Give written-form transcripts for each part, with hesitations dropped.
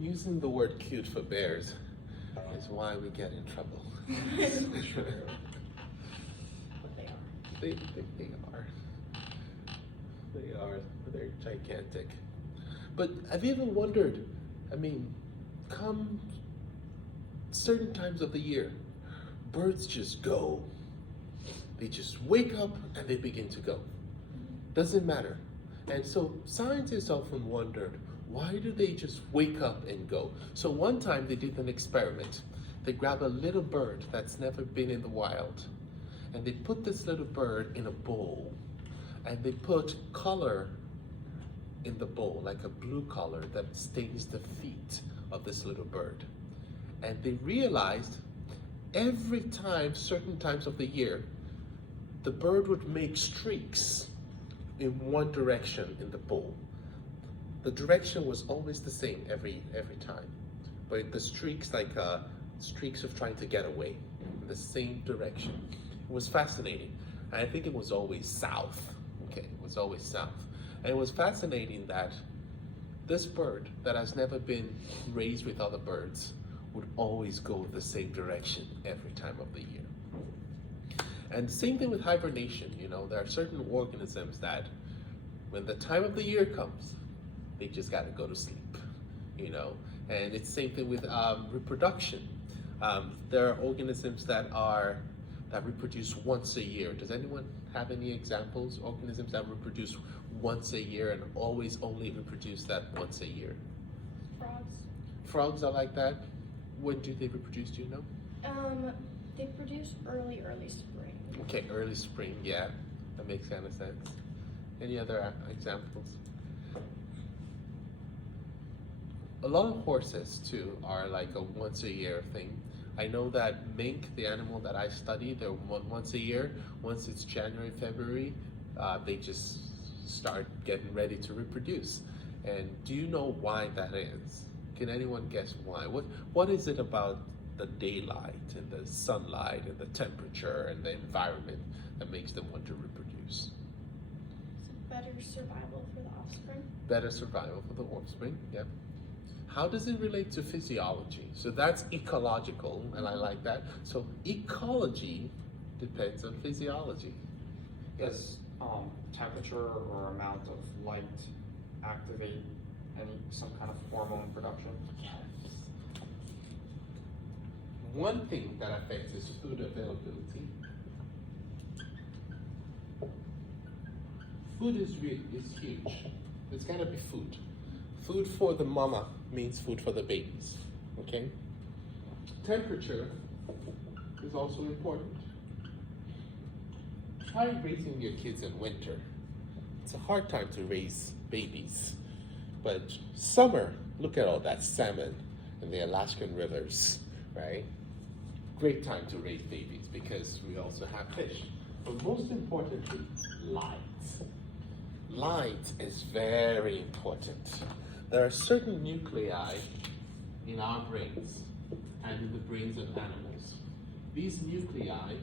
Using the word cute for bears is why we get in trouble. What they are. They are. They are. They're gigantic. But have you ever wondered, I mean, come certain times of the year, birds just go. They just wake up and they begin to go. Doesn't matter. And so scientists often wondered, why do they just wake up and go? So one time they did an experiment. They grabbed a little bird that's never been in the wild, and they put this little bird in a bowl, and they put color in the bowl, like a blue color that stains the feet of this little bird. And they realized every time, certain times of the year, the bird would make streaks in one direction in the bowl. The direction was always the same every time, but the streaks, like streaks of trying to get away in the same direction. It was fascinating. And I think it was always south. Okay, it was always south. And it was fascinating that this bird that has never been raised with other birds would always go the same direction every time of the year. And the same thing with hibernation. You know, there are certain organisms that when the time of the year comes, they just got to go to sleep, you know. And it's the same thing with reproduction. There are organisms that reproduce once a year. Does anyone have any examples? Organisms that reproduce once a year and always only reproduce that once a year? Frogs. Frogs are like that. When do they reproduce? Do you know? They produce early spring. Okay, early spring. Yeah, that makes kind of sense. Any other examples? A lot of horses too are like a once a year thing. I know that mink, the animal that I study, they're once a year. Once it's January, February, they just start getting ready to reproduce. And do you know why that is? Can anyone guess why? What is it about the daylight and the sunlight and the temperature and the environment that makes them want to reproduce? It's a better survival for the offspring. Better survival for the offspring, yep. How does it relate to physiology? So that's ecological, and I like that. So ecology depends on physiology. Does temperature or amount of light activate some kind of hormone production? Yes. One thing that affects is food availability. Food is huge. There's gotta be food. Food for the mama means food for the babies, okay? Temperature is also important. Try raising your kids in winter. It's a hard time to raise babies. But summer, look at all that salmon in the Alaskan rivers, right? Great time to raise babies because we also have fish. But most importantly, light. Light is very important. There are certain nuclei in our brains and in the brains of animals. These nuclei,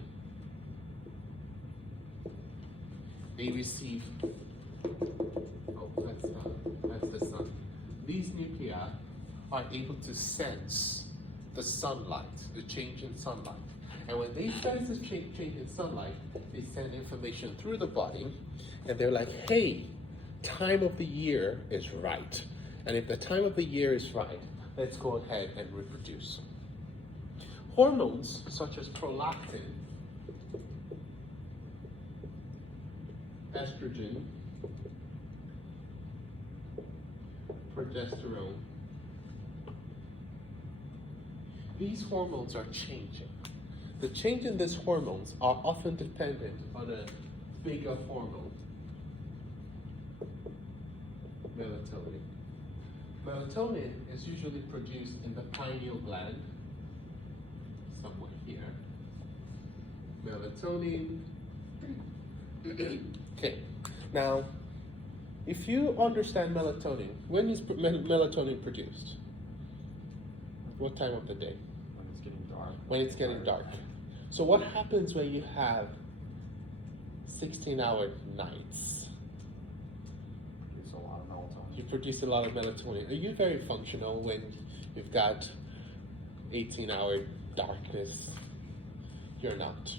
they receive, that's the sun. These nuclei are able to sense the sunlight, the change in sunlight. And when they sense the change in sunlight, they send information through the body, and they're like, hey, time of the year is right. And if the time of the year is right, let's go ahead and reproduce. Hormones such as prolactin, estrogen, progesterone, these hormones are changing. The change in these hormones are often dependent on a bigger hormone, melatonin. Melatonin is usually produced in the pineal gland, somewhere here. Melatonin. Okay, now, if you understand melatonin, when is melatonin produced? What time of the day? When it's getting dark. When it's getting dark. So what happens when you have 16-hour nights? It's a lot of melatonin. you produce a lot of melatonin. Are you very functional when you've got 18-hour darkness? You're not.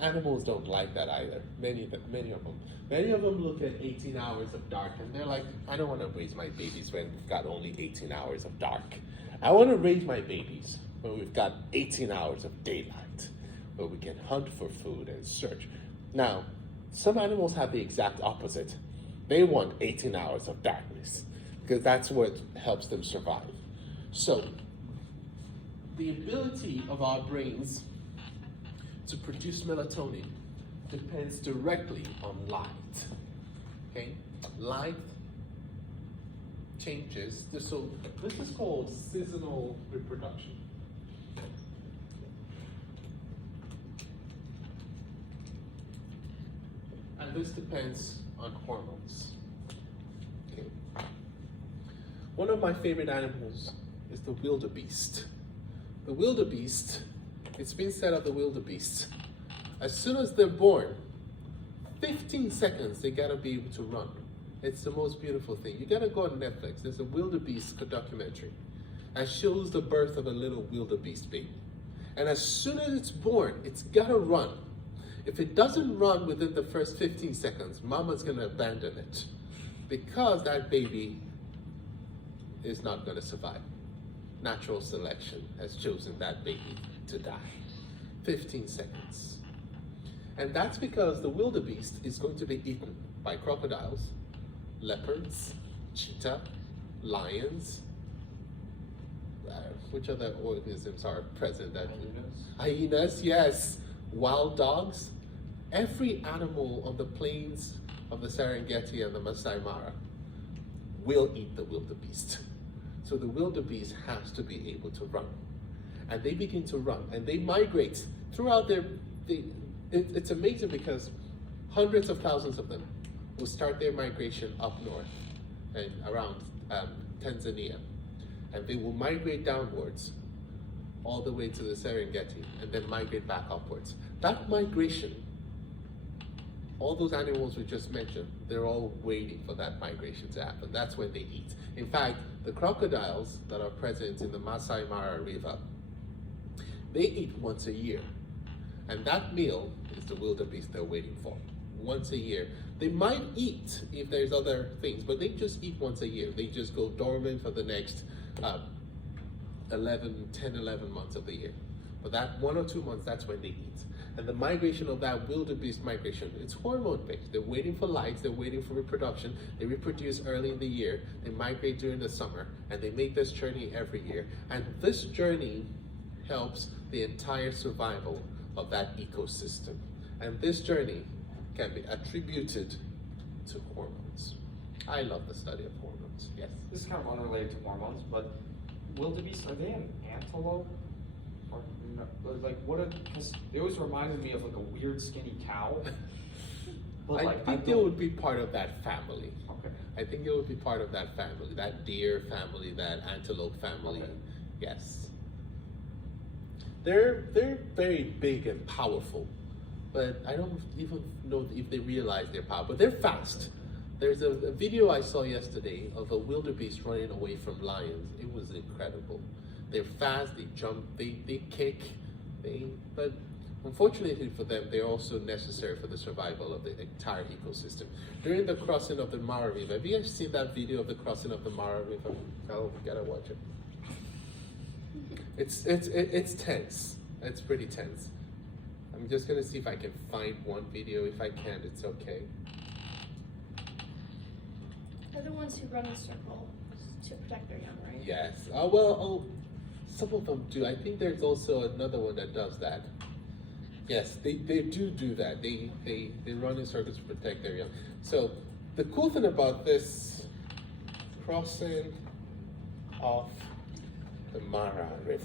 Animals don't like that either. Many of them. Many of them look at 18 hours of dark and they're like, I don't want to raise my babies when we've got only 18 hours of dark. I want to raise my babies when we've got 18 hours of daylight, where we can hunt for food and search. Now, some animals have the exact opposite. They want 18 hours of darkness because that's what helps them survive. So, the ability of our brains to produce melatonin depends directly on light. Okay? Light changes. So this is called seasonal reproduction. And this depends on hormones. Okay. One of my favorite animals is the wildebeest. The wildebeest, it's been said of the wildebeest, as soon as they're born, 15 seconds they gotta be able to run. It's the most beautiful thing. You gotta go on Netflix. There's a wildebeest documentary that shows the birth of a little wildebeest baby. And as soon as it's born, it's gotta run. If it doesn't run within the first 15 seconds, mama's gonna abandon it because that baby is not gonna survive. Natural selection has chosen that baby to die. 15 seconds. And that's because the wildebeest is going to be eaten by crocodiles, leopards, cheetah, lions. Which other organisms are present? Hyenas, yes. Wild dogs. Every animal on the plains of the Serengeti and the Masai Mara will eat the wildebeest. So the wildebeest has to be able to run. And they begin to run and they migrate throughout it's amazing because hundreds of thousands of them will start their migration up north and around Tanzania. And they will migrate downwards all the way to the Serengeti and then migrate back upwards. That migration, all those animals we just mentioned, they're all waiting for that migration to happen. That's when they eat. In fact, the crocodiles that are present in the Masai Mara River, they eat once a year. And that meal is the wildebeest they're waiting for. Once a year. They might eat if there's other things, but they just eat once a year. They just go dormant for the next 11 months of the year. But that 1 or 2 months, that's when they eat. And the migration of that wildebeest migration, it's hormone based. They're waiting for lights, they're waiting for reproduction. They reproduce early in the year, they migrate during the summer, and they make this journey every year. And this journey helps the entire survival of that ecosystem. And this journey can be attributed to hormones. I love the study of hormones, yes. This is kind of unrelated to hormones, but wildebeest, are they an antelope? Or like what? Because they always reminded me of like a weird skinny cow. But I think they would be part of that family. Okay. I think it would be part of that family, that deer family, that antelope family. Okay. Yes. They're very big and powerful, but I don't even know if they realize their power. But they're fast. There's a video I saw yesterday of a wildebeest running away from lions. It was incredible. They're fast, they jump, they kick, but unfortunately for them, they're also necessary for the survival of the entire ecosystem. During the crossing of the Mara River, have you guys seen that video of the crossing of the Mara River? Oh, we gotta watch it. It's tense. It's pretty tense. I'm just gonna see if I can find one video. If I can't, it's okay. They're the ones who run in circles to protect their young, right? Yes. Some of them do. I think there's also another one that does that. Yes, they do that. They run in circles to protect their young. So the cool thing about this crossing of the Mara River.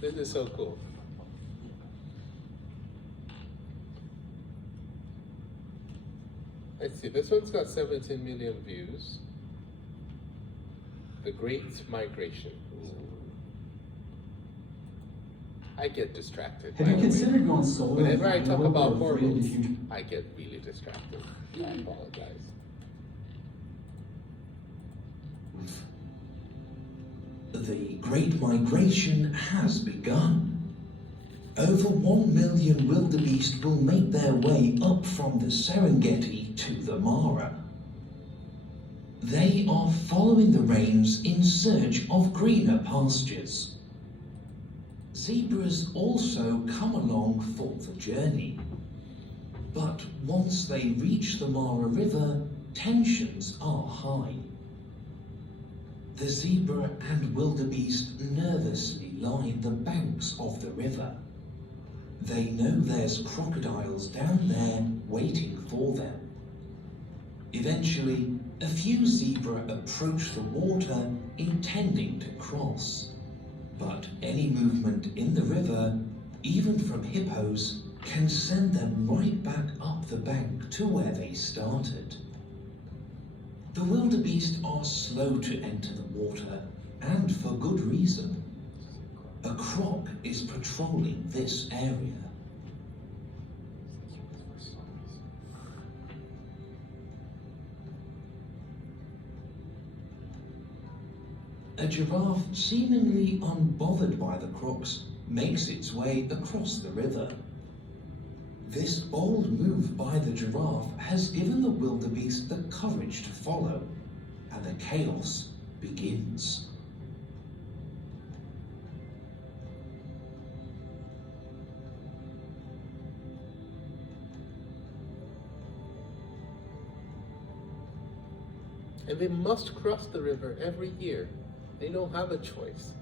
This is so cool. Let's see, this one's got 17 million views. The Great Migration. I get distracted. Have you considered going solar? Whenever I talk about or afraid of the hormones, future? I get really distracted. I apologize. move. The Great Migration has begun. Over 1 million wildebeest will make their way up from the Serengeti to the Mara. They are following the rains in search of greener pastures. Zebras also come along for the journey. But once they reach the Mara River, tensions are high. The zebra and wildebeest nervously line the banks of the river. They know there's crocodiles down there waiting for them. Eventually, a few zebra approach the water intending to cross. But any movement in the river, even from hippos, can send them right back up the bank to where they started. The wildebeest are slow to enter the water, and for good reason. A croc is patrolling this area. A giraffe, seemingly unbothered by the crocs, makes its way across the river. This bold move by the giraffe has given the wildebeest the courage to follow, and the chaos begins. And they must cross the river every year. They don't have a choice.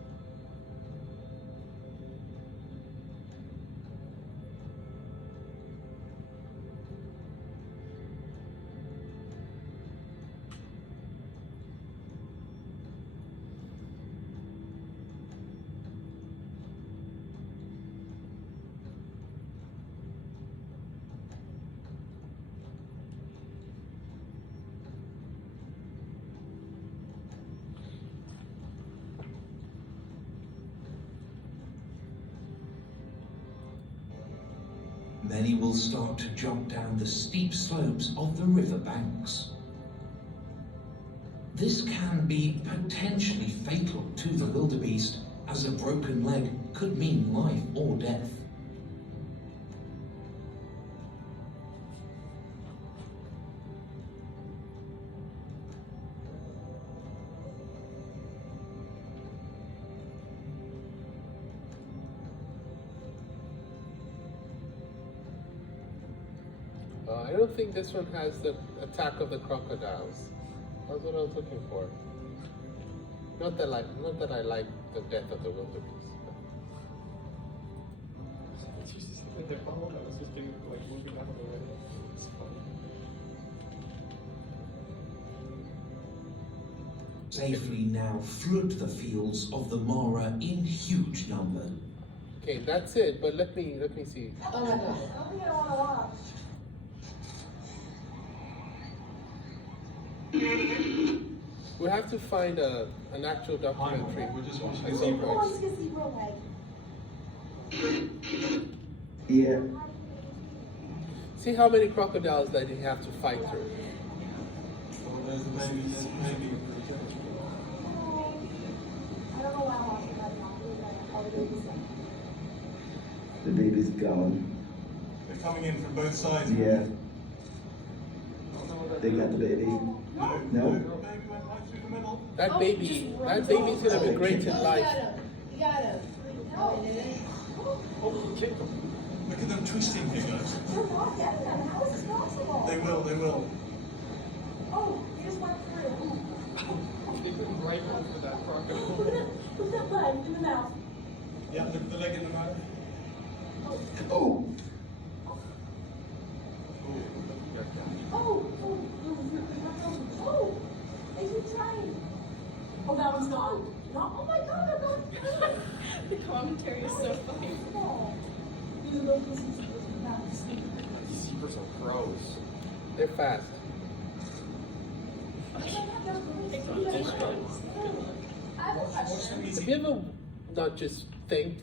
Many will start to jump down the steep slopes of the river banks. This can be potentially fatal to the wildebeest, as a broken leg could mean life or death. I don't think this one has the attack of the crocodiles. That's what I was looking for. Not that I like the death of the wildebeest. It's just like the ball that was just getting like moving out of the way. It's funny. Safely now flood the fields of the Mara in huge number. Okay, that's it. But let me see. Oh my god. I don't think I want to watch. We have to find an actual documentary. We're just watching at the some zebra. Who point. wants to see zebra leg? Yeah. See how many crocodiles that you have to fight through. Oh, there's the baby, there's the baby. I don't know why I'm watching that now. All the babies. The baby's gone. They're coming in from both sides. Yeah. They got the baby. No, No? the baby went right through the middle. That Oh, baby, just that runs baby's gonna be off. great in You life. got him. No, it didn't. Oh, he kicked him. Look at them twisting here, guys. They're not getting them. How is this possible? They will. Oh, he just went through. He went right over that crocodile. Look at that leg in the mouth. Yeah, look at the leg in the mouth. Oh! Oh, they keep trying. Oh, that one's gone. No, oh my god, they're going. The commentary is so funny. These are those mouse. These zebras are pros. They're fast. Have you ever not just think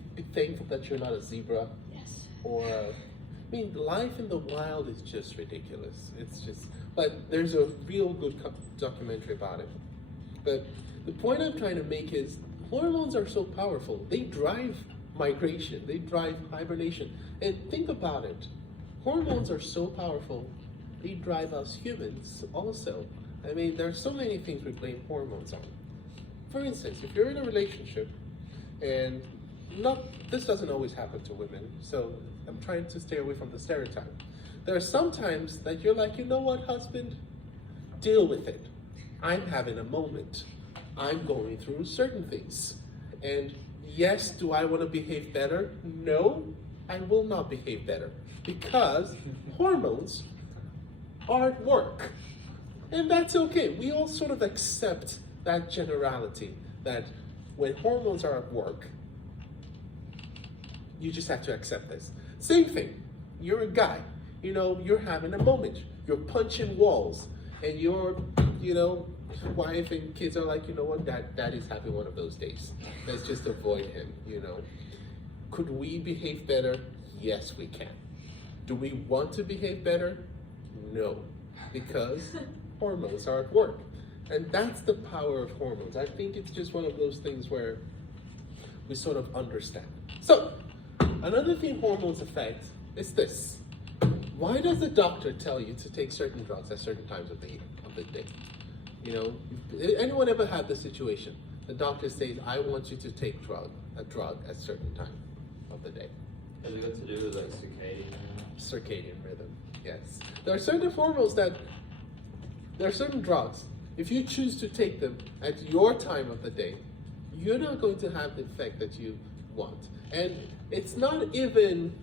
that you're not a zebra? Yes. Or, I mean, life in the wild is just ridiculous. It's just, but there's a real good documentary about it. But the point I'm trying to make is hormones are so powerful. They drive migration, they drive hibernation. And think about it. Hormones are so powerful, they drive us humans also. I mean, there are so many things we blame hormones on. For instance, if you're in a relationship, and this doesn't always happen to women, so I'm trying to stay away from the stereotype. There are some times that you're like, you know what, husband? Deal with it. I'm having a moment. I'm going through certain things. And yes, do I want to behave better? No, I will not behave better because hormones are at work. And that's okay. We all sort of accept that generality that when hormones are at work, you just have to accept this. Same thing. You're a guy. You know, you're having a moment. You're punching walls. And your, wife and kids are like, you know what, Daddy's having one of those days. Let's just avoid him, Could we behave better? Yes, we can. Do we want to behave better? No, because hormones are at work. And that's the power of hormones. I think it's just one of those things where we sort of understand. So, another thing hormones affect is this. Why does the doctor tell you to take certain drugs at certain times of the day? Anyone ever had this situation? The doctor says, I want you to take a drug at certain time of the day. Has it got to do with like Circadian rhythm, yes. There are certain hormones there are certain drugs. If you choose to take them at your time of the day, you're not going to have the effect that you want. And it's not even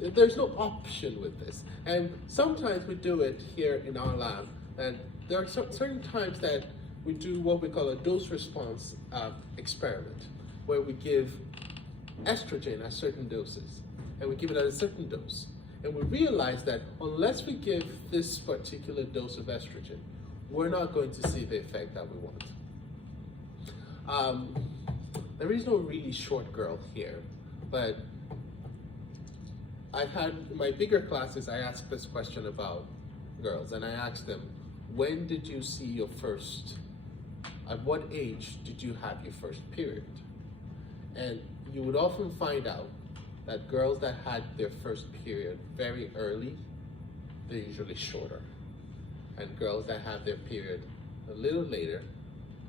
there's no option with this. And sometimes we do it here in our lab, and there are certain times that we do what we call a dose response experiment, where we give estrogen at certain doses, and we give it at a certain dose. And we realize that unless we give this particular dose of estrogen, we're not going to see the effect that we want. There is no really short girl here, but I've had, in my bigger classes, I asked this question about girls, and I asked them, when did you see your at what age did you have your first period? And you would often find out that girls that had their first period very early, they're usually shorter. And girls that have their period a little later,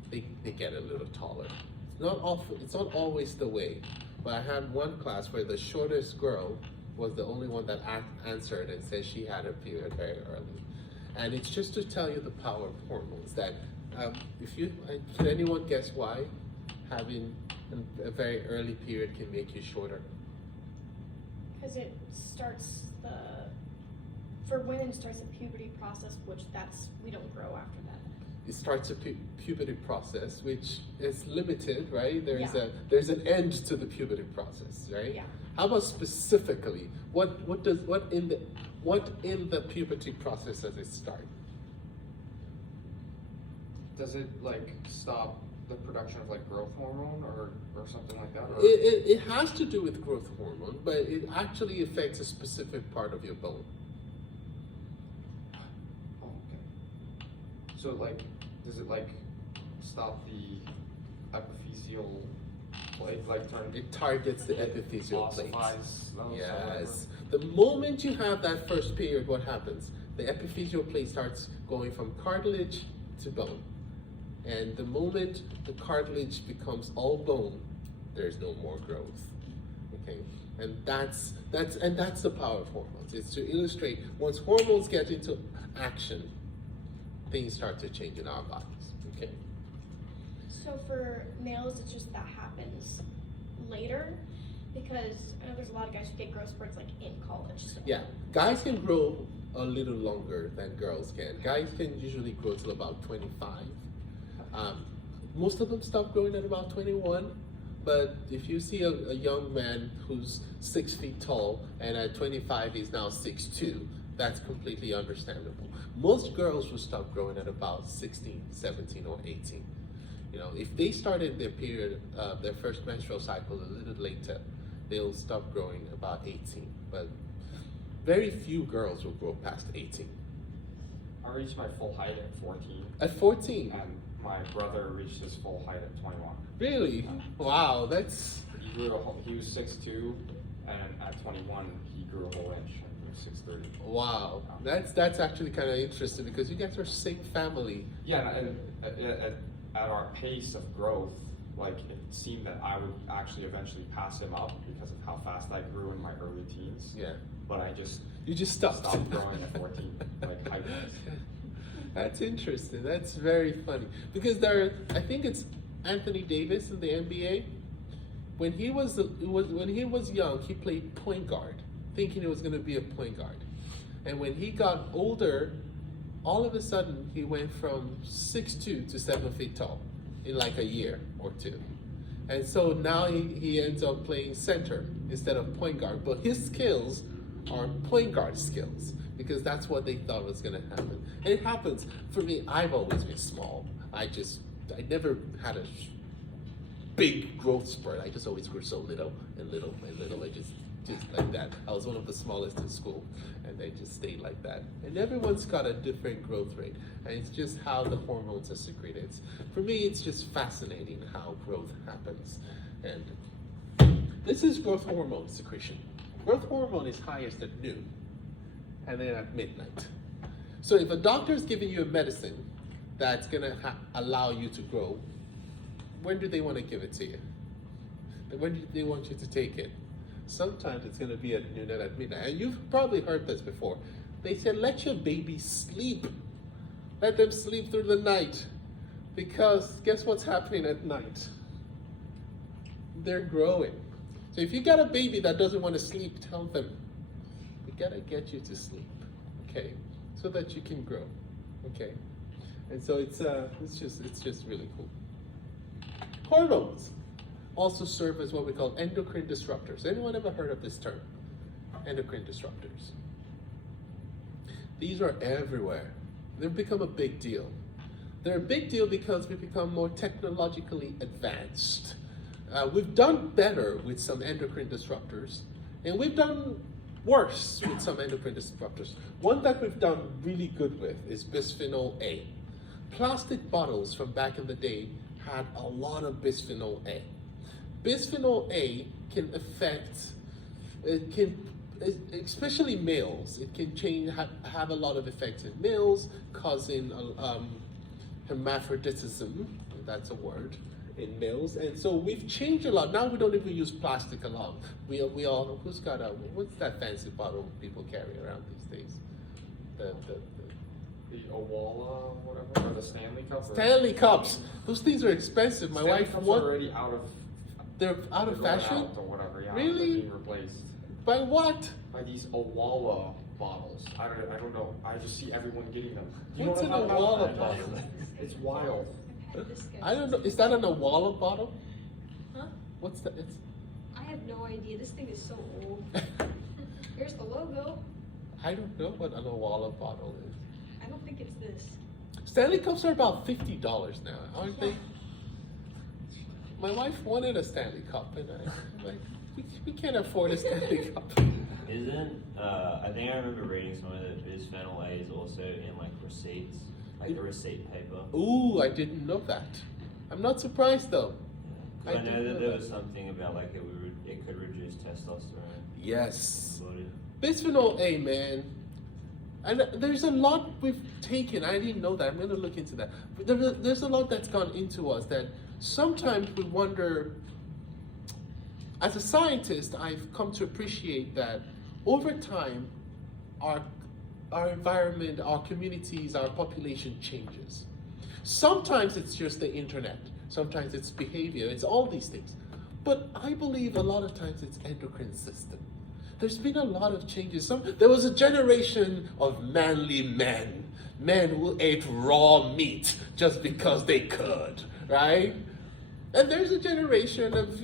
they get a little taller. It's not always the way, but I had one class where the shortest girl was the only one that answered and said she had her period very early. And it's just to tell you the power of hormones, that can anyone guess why having a very early period can make you shorter? Because it starts for women, it starts the puberty process, which we don't grow after that. It starts a puberty process, which is limited, right? There's an end to the puberty process, right? Yeah. How about specifically, what in the puberty process does it start? Does it like stop the production of like growth hormone or something like that? Or? It has to do with growth hormone, but it actually affects a specific part of your bone. Oh, okay. So like, does it like stop the epiphyseal plate, like turn? It targets the epiphyseal plate. Ossifies those, Yes. The moment you have that first period, what happens? The epiphyseal plate starts going from cartilage to bone. And the moment the cartilage becomes all bone, there's no more growth. Okay? And that's the power of hormones. It's to illustrate once hormones get into action, things start to change in our bodies. Okay? So for males, it's just that happens later, because I know there's a lot of guys who get growth spurts like in college. So. Yeah, guys can grow a little longer than girls can. Guys can usually grow till about 25. Most of them stop growing at about 21, but if you see a young man who's 6 feet tall and at 25 he's now 6'2", that's completely understandable. Most girls will stop growing at about 16, 17, or 18. If they started their period, their first menstrual cycle a little later, they'll stop growing about 18. But very few girls will grow past 18. I reached my full height at 14. At 14? And my brother reached his full height at 21. Really? Wow, that's... He was 6'2", and at 21 he grew a whole inch. And he was 6'3". Wow, that's actually kind of interesting because you guys are same family. Yeah, and at our pace of growth, like it seemed that I would actually eventually pass him up because of how fast I grew in my early teens. Yeah. But You just stopped. growing at 14, like height-wise. That's interesting. That's very funny because I think it's Anthony Davis in the NBA. When he was young, he played point guard, thinking he was going to be a point guard. And when he got older, all of a sudden he went from 6'2" to 7 feet tall in like a year or two. And so now he ends up playing center instead of point guard. But his skills are point guard skills because that's what they thought was going to happen. And it happens. For me, I've always been small. I never had a big growth spurt. I just always grew so little and little and little. I just like that. I was one of the smallest in school, and I just stayed like that. And everyone's got a different growth rate, and it's just how the hormones are secreted. For me, it's just fascinating how growth happens. And this is growth hormone secretion. Growth hormone is highest at noon, and then at midnight. So if a doctor is giving you a medicine that's gonna allow you to grow, when do they want to give it to you? When do they want you to take it? Sometimes it's going to be at noon and at midnight. And you've probably heard this before. They said, let your baby sleep. Let them sleep through the night. Because guess what's happening at night? They're growing. So if you got a baby that doesn't want to sleep, tell them, we got to get you to sleep, okay? So that you can grow, okay? And so it's just really cool. Hormones also serve as what we call endocrine disruptors. Anyone ever heard of this term? Endocrine disruptors. These are everywhere. They've become a big deal. They're a big deal because we've become more technologically advanced. We've done better with some endocrine disruptors, and we've done worse with some endocrine disruptors. One that we've done really good with is bisphenol A. Plastic bottles from back in the day had a lot of bisphenol A. Bisphenol A can affect, especially males, it can have a lot of effects in males, causing hermaphroditism, that's a word, in males. And so we've changed a lot. Now we don't even use plastic a lot. We all know, who's got what's that fancy bottle people carry around these days? The O.O.S, whatever, or the Stanley Cup? Stanley Cups. Those things are expensive. My Stanley wife Cups won. are already out of. They're out of going fashion? out or whatever. Yeah, Really? They're being replaced By what? by these O.O.S bottles. I don't know. I just see everyone getting them. You What's know an what I'm talking O.O.S about? bottle? It's wild. I don't know. Is that an Awala bottle? Huh? What's that? I have no idea. This thing is so old. Here's the logo. I don't know what an Awala bottle is. I don't think it's this. Stanley Cups are about $50 now, aren't they? My wife wanted a Stanley Cup, and I'm like, we can't afford a Stanley Cup. Isn't, I think I remember reading somewhere that bisphenol A is also in like receipts, like the receipt paper. Ooh, I didn't know that. I'm not surprised though. Because I know didn't that there was something about like it could reduce testosterone. Yes. Body. Bisphenol A, man. And there's a lot we've taken. I didn't know that. I'm going to look into that. But there's a lot that's gone into us that sometimes we wonder. As a scientist, I've come to appreciate that over time, our environment, our communities, our population changes. Sometimes it's just the internet. Sometimes it's behavior. It's all these things. But I believe a lot of times it's endocrine system. There's been a lot of changes. There was a generation of manly men who ate raw meat just because they could, right? And there's a generation of,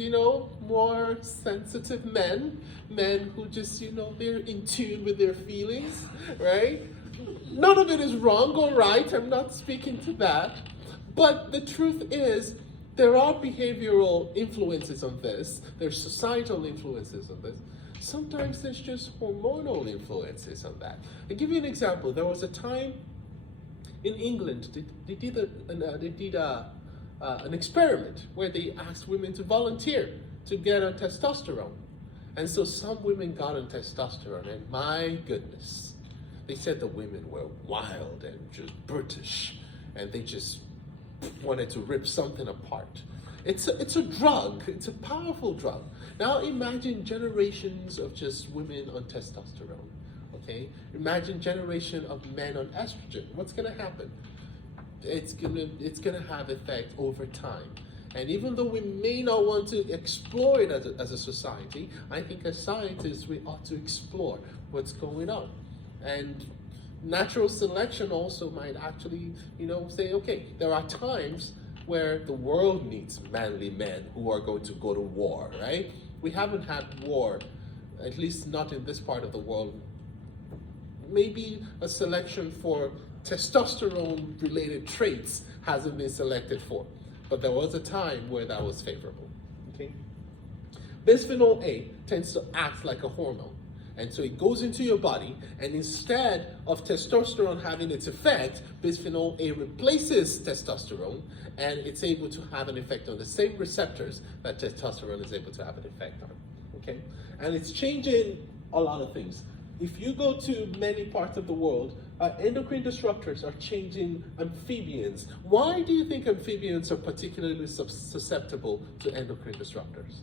more sensitive men who just, they're in tune with their feelings, right? None of it is wrong or right. I'm not speaking to that. But the truth is, there are behavioral influences on this. There's societal influences on this. Sometimes there's just hormonal influences on that. I'll give you an example. There was a time in England, they did an experiment where they asked women to volunteer to get on testosterone. And so some women got on testosterone, and my goodness, they said the women were wild and just brutish, and they just wanted to rip something apart. It's a drug. It's a powerful drug. Now imagine generations of just women on testosterone. Okay? Imagine generation of men on estrogen. What's gonna happen? It's gonna have effect over time. And even though we may not want to explore it as a society, I think as scientists we ought to explore what's going on. And natural selection also might actually, say, okay, there are times where the world needs manly men who are going to go to war, right? We haven't had war, at least not in this part of the world. Maybe a selection for testosterone-related traits hasn't been selected for, but there was a time where that was favorable, okay? Bisphenol A tends to act like a hormone, and so it goes into your body, and instead of testosterone having its effect, bisphenol A replaces testosterone, and it's able to have an effect on the same receptors that testosterone is able to have an effect on, okay? And it's changing a lot of things. If you go to many parts of the world, endocrine disruptors are changing amphibians. Why do you think amphibians are particularly susceptible to endocrine disruptors?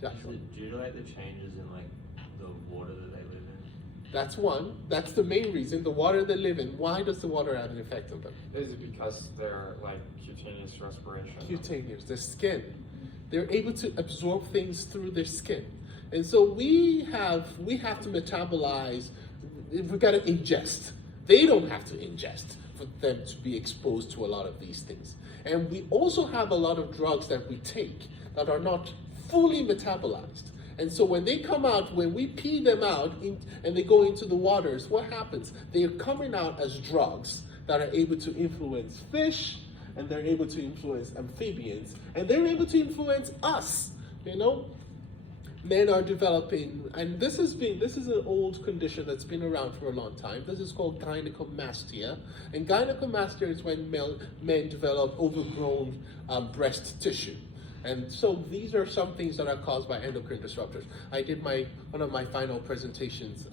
Joshua? Is it due to like the changes in like the water that they live in? That's one. That's the main reason. The water they live in. Why does the water have an effect on them? Is it because they're like cutaneous respiration? Cutaneous, their skin. They're able to absorb things through their skin. And so we have to metabolize, we've got to ingest. They don't have to ingest for them to be exposed to a lot of these things. And we also have a lot of drugs that we take that are not fully metabolized. And so when they come out, when we pee them out and they go into the waters, what happens? They are coming out as drugs that are able to influence fish, and they're able to influence amphibians, and they're able to influence us, Men are developing, and this is an old condition that's been around for a long time. This is called gynecomastia, and gynecomastia is when men develop overgrown breast tissue. And so these are some things that are caused by endocrine disruptors. I did one of my final presentations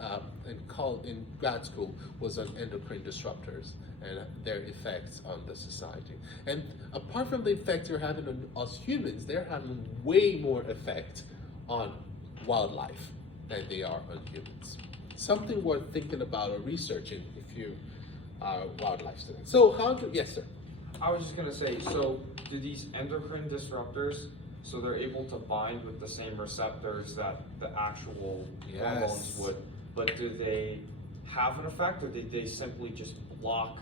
in grad school was on endocrine disruptors and their effects on the society. And apart from the effects they're having on us humans, they're having way more effect on wildlife than they are on humans. Something worth thinking about or researching if you are wildlife students. So yes, sir? I was just gonna say, so do these endocrine disruptors, so they're able to bind with the same receptors that the actual hormones would, but do they have an effect, or did they simply just block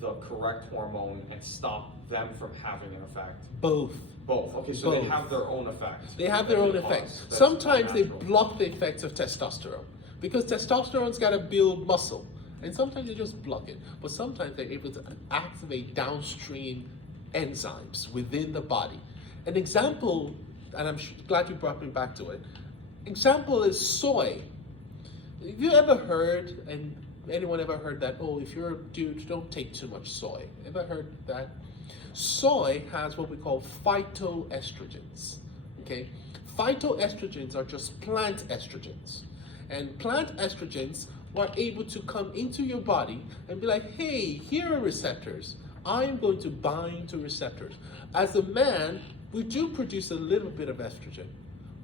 the correct hormone and stop them from having an effect? Both. Both. Okay, so Both. they have their own effect. They have their own Because effects. that's Sometimes they unnatural. block the effects of testosterone because testosterone's got to build muscle, and sometimes they just block it. But sometimes they're able to activate downstream enzymes within the body. An example, and I'm glad you brought me back to it. Example is soy. Have you ever heard, and anyone ever heard that? Oh, if you're a dude, don't take too much soy. Ever heard that? Soy has what we call phytoestrogens, okay? Phytoestrogens are just plant estrogens. And plant estrogens are able to come into your body and be like, hey, here are receptors. I'm going to bind to receptors. As a man, we do produce a little bit of estrogen,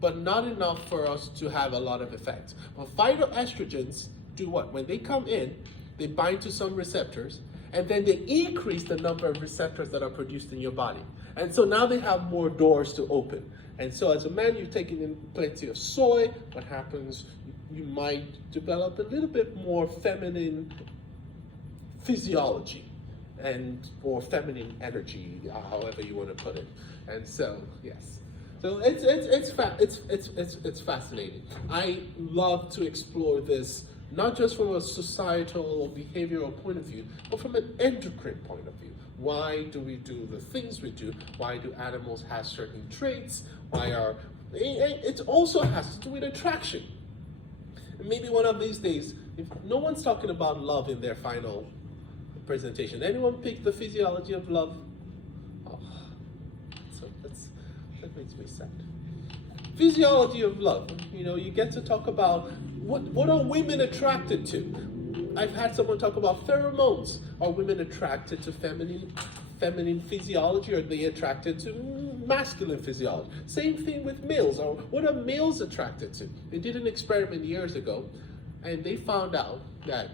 but not enough for us to have a lot of effect. But phytoestrogens do what? When they come in, they bind to some receptors, and then they increase the number of receptors that are produced in your body. And so now they have more doors to open. And so as a man, you're taking in plenty of soy. What happens? You might develop a little bit more feminine physiology or feminine energy, however you want to put it. And so, yes. So it's fascinating. I love to explore this, not just from a societal or behavioral point of view, but from an endocrine point of view. Why do we do the things we do? Why do animals have certain traits? It also has to do with attraction. maybe one of these days, if no one's talking about love in their final presentation, anyone pick the physiology of love? Oh, so that makes me sad. Physiology of love. You know, you get to talk about what are women attracted to? I've had someone talk about pheromones. Are women attracted to feminine physiology, or are they attracted to masculine physiology? Same thing with males. Or what are males attracted to? They did an experiment years ago, and they found out that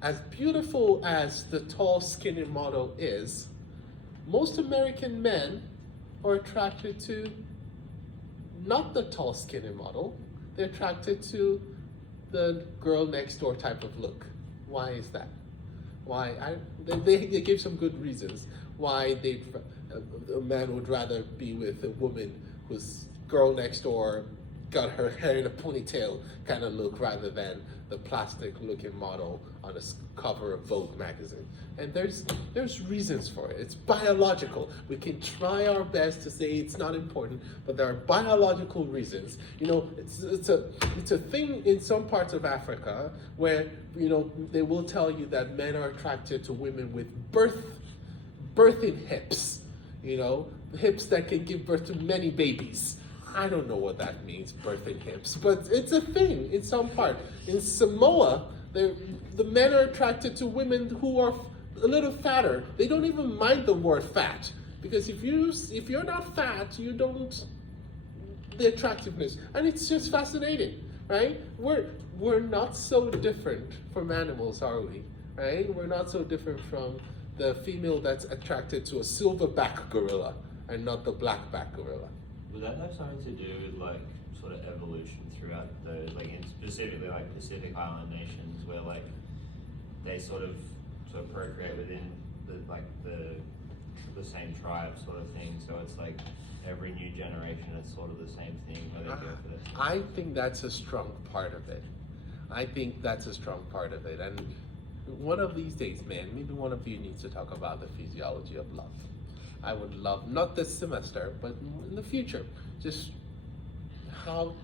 as beautiful as the tall, skinny model is, most American men are attracted to not the tall, skinny model. They're attracted to the girl next door type of look. Why is that? Why? They gave some good reasons why a man would rather be with a woman whose girl next door got her hair in a ponytail kind of look rather than the plastic looking model on the cover of Vogue magazine. And there's reasons for it. It's biological. We can try our best to say it's not important, but there are biological reasons. You know, it's a thing in some parts of Africa where, you know, they will tell you that men are attracted to women with birthing hips, you know, hips that can give birth to many babies. I don't know what that means, birthing hips, but it's a thing in some part. In Samoa, the men are attracted to women who are a little fatter. They don't even mind the word fat, because if you're not fat, you don't the attractiveness, and it's just fascinating, right? We're not so different from animals, are we? Right? We're not so different from the female that's attracted to a silverback gorilla and not the blackback gorilla. Would that have something to do with like sort of evolution throughout those, like in specifically like Pacific Island nations, where like they sort of procreate within the same tribe sort of thing? So it's like every new generation is sort of the same thing where they go for this. I think that's a strong part of it. And one of these days, man, maybe one of you needs to talk about the physiology of love. I would love, not this semester, but in the future, just how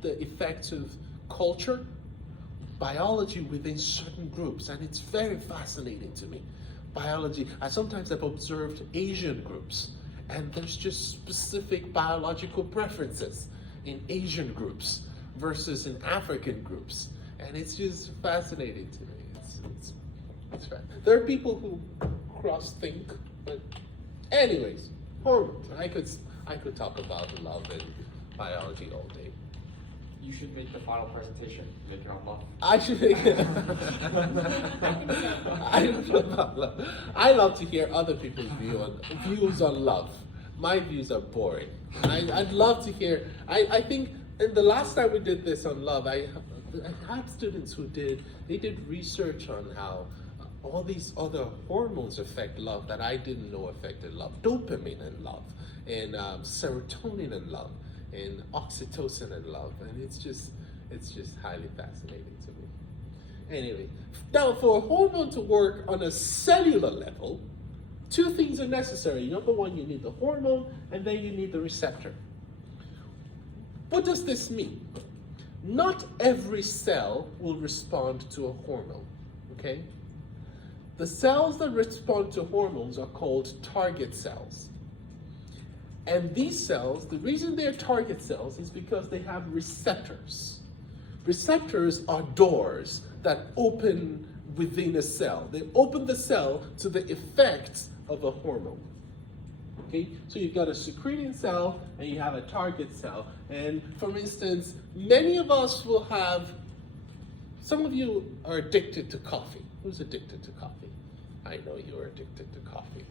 the effects of culture, biology within certain groups, and it's very fascinating to me. Biology, I sometimes have observed Asian groups, and there's just specific biological preferences in Asian groups versus in African groups, and it's just fascinating to me. It's fun. There are people who cross-think, but anyways, hormones. I could talk about love and biology all day. You should make the final presentation, make it on love. I should make it. I don't know about love. I love to hear other people's views on love. My views are boring. I'd love to hear. I think in the last time we did this on love, I had students who did research on how all these other hormones affect love that I didn't know affected love. Dopamine in love, and serotonin in love, and oxytocin in love, and it's just highly fascinating to me. Anyway, now for a hormone to work on a cellular level, two things are necessary. Number one, you need the hormone, and then you need the receptor. What does this mean? Not every cell will respond to a hormone, okay? The cells that respond to hormones are called target cells. And these cells, the reason they're target cells is because they have receptors. Receptors are doors that open within a cell. They open the cell to the effects of a hormone. Okay, so you've got a secreting cell and you have a target cell. And for instance, many of us will have, some of you are addicted to coffee. Who's addicted to coffee? I know you are addicted to coffee.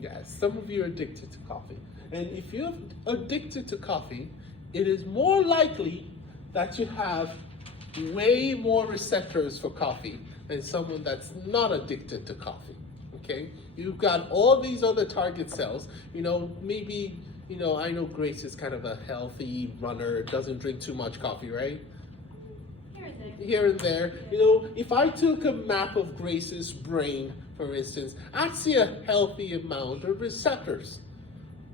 Yes, some of you are addicted to coffee. And if you're addicted to coffee, it is more likely that you have way more receptors for coffee than someone that's not addicted to coffee. Okay? You've got all these other target cells. You know, maybe, you know, I know Grace is kind of a healthy runner, doesn't drink too much coffee, right? Here and there. You know, if I took a map of Grace's brain, for instance, I'd see a healthy amount of receptors.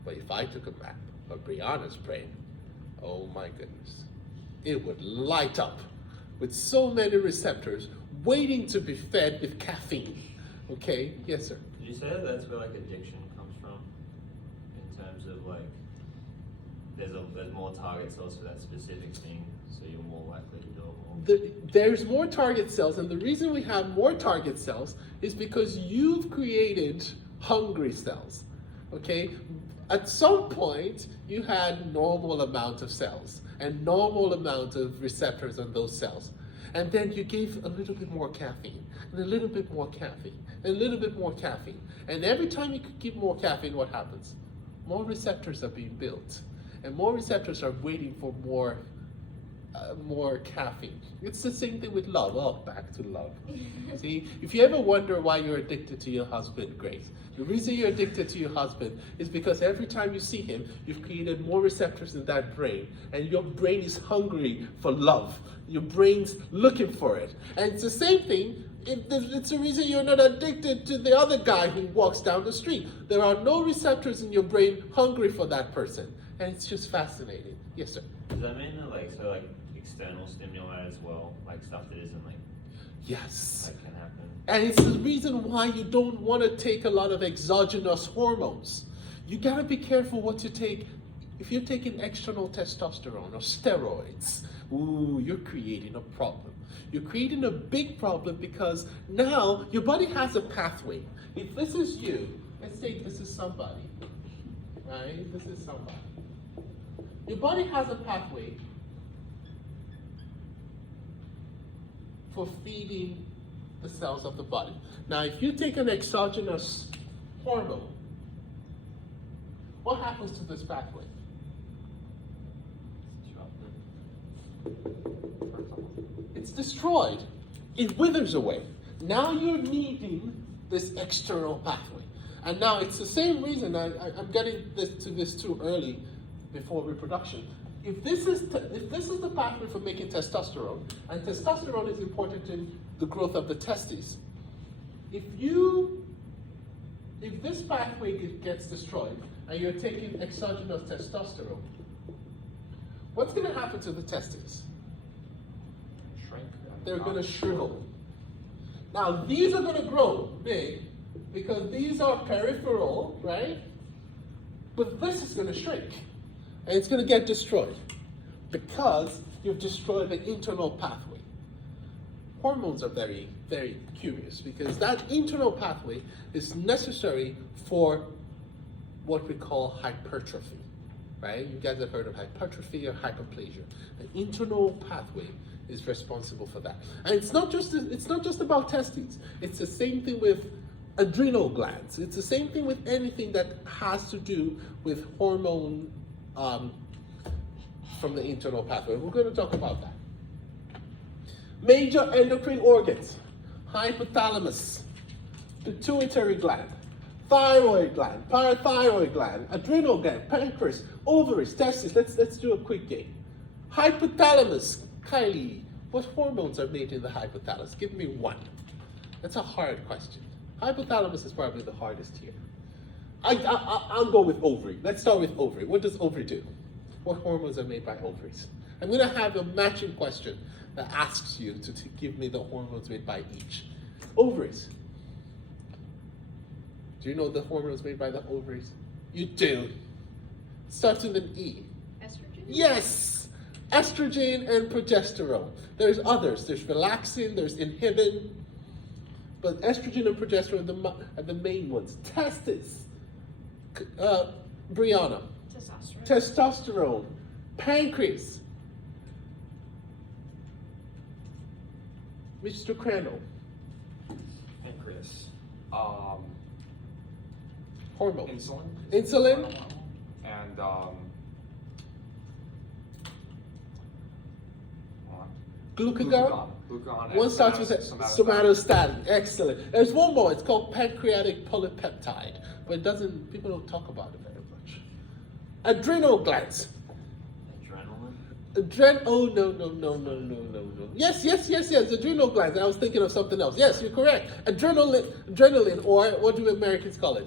But if I took a map of Brianna's brain, oh my goodness. it would light up with so many receptors waiting to be fed with caffeine. Okay? Yes, sir. Did you say that that's where like addiction comes from? In terms of like, there's more target cells for that specific thing, so you're more likely to do it more. There's more target cells, and the reason we have more target cells is because you've created hungry cells. Okay? At some point, you had normal amount of cells and normal amount of receptors on those cells. And then you gave a little bit more caffeine, and a little bit more caffeine, and a little bit more caffeine. And every time you give more caffeine, what happens? More receptors are being built. And more receptors are waiting for more caffeine. It's the same thing with love. Oh, back to love. See, if you ever wonder why you're addicted to your husband, Grace, the reason you're addicted to your husband is because every time you see him, you've created more receptors in that brain, and your brain is hungry for love. Your brain's looking for it. And it's the same thing. It's the reason you're not addicted to the other guy who walks down the street. There are no receptors in your brain hungry for that person. And it's just fascinating. Yes, sir. Does that mean that like external stimuli as well, like stuff that isn't like Yes. that can happen? And it's the reason why you don't want to take a lot of exogenous hormones. You got to be careful what you take. If you're taking external testosterone or steroids, ooh, you're creating a problem. You're creating a big problem because now your body has a pathway. If this is you, let's say this is somebody, right? This is somebody. Your body has a pathway for feeding the cells of the body. Now, if you take an exogenous hormone, what happens to this pathway? It's destroyed. It withers away. Now you're needing this external pathway. And now it's the same reason I'm getting to this too early before reproduction. If this is the pathway for making testosterone, and testosterone is important in the growth of the testes, if this pathway gets destroyed and you're taking exogenous testosterone, what's going to happen to the testes? Shrink. They're going to shrivel. Now these are going to grow big because these are peripheral, right? But this is going to shrink. And it's going to get destroyed because you've destroyed the internal pathway. Hormones are very, very curious because that internal pathway is necessary for what we call hypertrophy, right? You guys have heard of hypertrophy or hyperplasia. The internal pathway is responsible for that. And it's not just about testes. It's the same thing with adrenal glands. It's the same thing with anything that has to do with hormone from the internal pathway. We're going to talk about that. Major endocrine organs: hypothalamus, pituitary gland, thyroid gland, parathyroid gland, adrenal gland, pancreas, ovaries, testes. Let's do a quick game. Hypothalamus. Kylie, what hormones are made in the hypothalamus? Give me one. That's a hard question. Hypothalamus is probably the hardest here. I'll go with ovary. Let's start with ovary. What does ovary do? What hormones are made by ovaries? I'm going to have a matching question that asks you to give me the hormones made by each. Ovaries. Do you know the hormones made by the ovaries? You do. Starts with an E. Estrogen? Yes! Estrogen and progesterone. There's others. There's relaxin, there's inhibin. But estrogen and progesterone are the main ones. Testes. Brianna. Testosterone. Testosterone. Pancreas. Mr. Crandall. Pancreas. Hormone. Insulin. Insulin. And Glucagon. Glucagon. One and starts with somatostatin. Excellent. There's one more. It's called pancreatic polypeptide, but people don't talk about it very much. Adrenal glands. Adrenaline? Oh, no. Yes. Adrenal glands. I was thinking of something else. Yes, you're correct. Adrenaline, or what do Americans call it?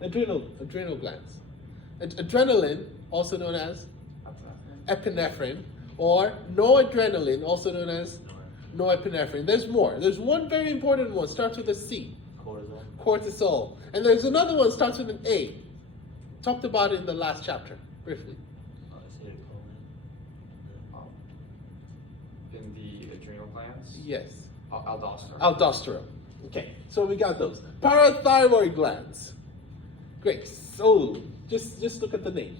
Adrenal glands. Adrenaline, also known as norepinephrine, or noradrenaline, also known as norepinephrine. There's more. There's one very important one, starts with a C. Cortisol. Cortisol. And there's another one, starts with an A. Talked about it in the last chapter, briefly. Um, in the adrenal glands? Yes. Aldosterone. Aldosterone. Okay, so we got those. Parathyroid glands. Great. So just look at the name.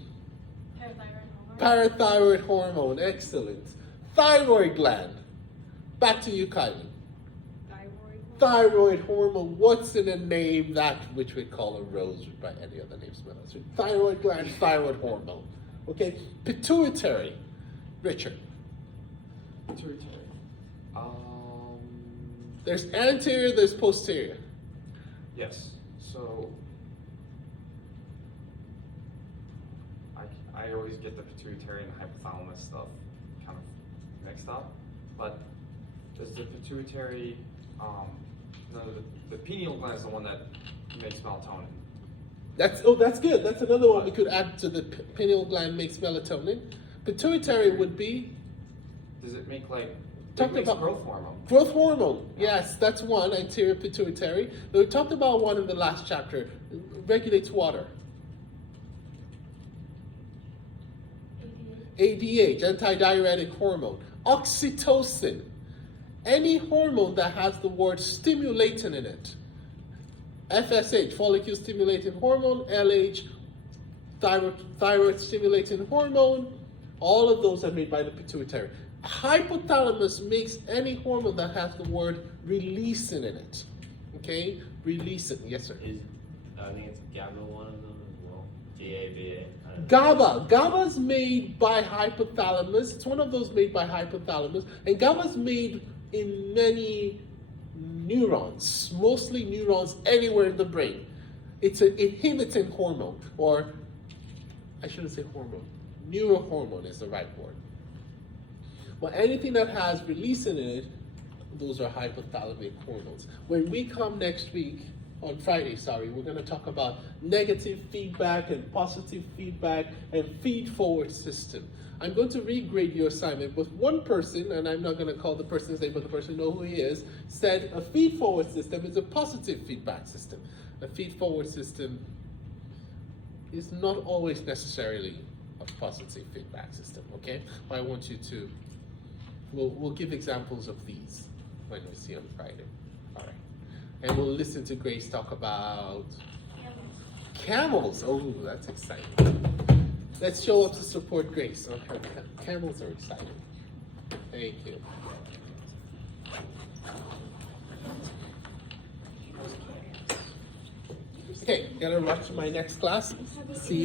Parathyroid hormone. Parathyroid hormone. Excellent. Thyroid gland. Back to you, Kylie. Thyroid hormone. What's in a name that which we call a rose by any other names? Thyroid gland, thyroid hormone. Okay. Pituitary. Richard. Pituitary. There's anterior, there's posterior. Yes. So I always get the pituitary and hypothalamus stuff kind of mixed up. But does the pituitary, no, the pineal gland is the one that makes melatonin. That's good. That's another one we could add to the pineal gland makes melatonin. Pituitary would be. Does it make like? Talked It makes about growth hormone. Growth hormone. Yes, that's one. Anterior pituitary. We talked about one in the last chapter. Regulates water. ADH, antidiuretic hormone. Oxytocin. Any hormone that has the word stimulating in it. FSH, follicle stimulating hormone. LH, thyroid stimulating hormone. All of those are made by the pituitary. Hypothalamus makes any hormone that has the word releasing in it. Okay? Releasing. Yes, sir. I think it's GABA one of them as well. GABA. GABA. GABA's made by hypothalamus. It's one of those made by hypothalamus. And GABA's made in many neurons, mostly neurons anywhere in the brain. It's an inhibiting hormone, or I shouldn't say hormone. Neurohormone is the right word. Well, anything that has releasing in it, those are hypothalamic hormones. When we come next week, on Friday, we're going to talk about negative feedback and positive feedback and feed-forward system. I'm going to regrade your assignment, but one person, and I'm not going to call the person's name, but the person know who he is, said a feed-forward system is a positive feedback system. A feed-forward system is not always necessarily a positive feedback system, okay? But I want you to, we'll give examples of these when we see on Friday. All right. And we'll listen to Grace talk about camels. Oh, that's exciting. Let's show up to support Grace on her camels are exciting. Thank you. Okay, gotta rush to my next class. See you.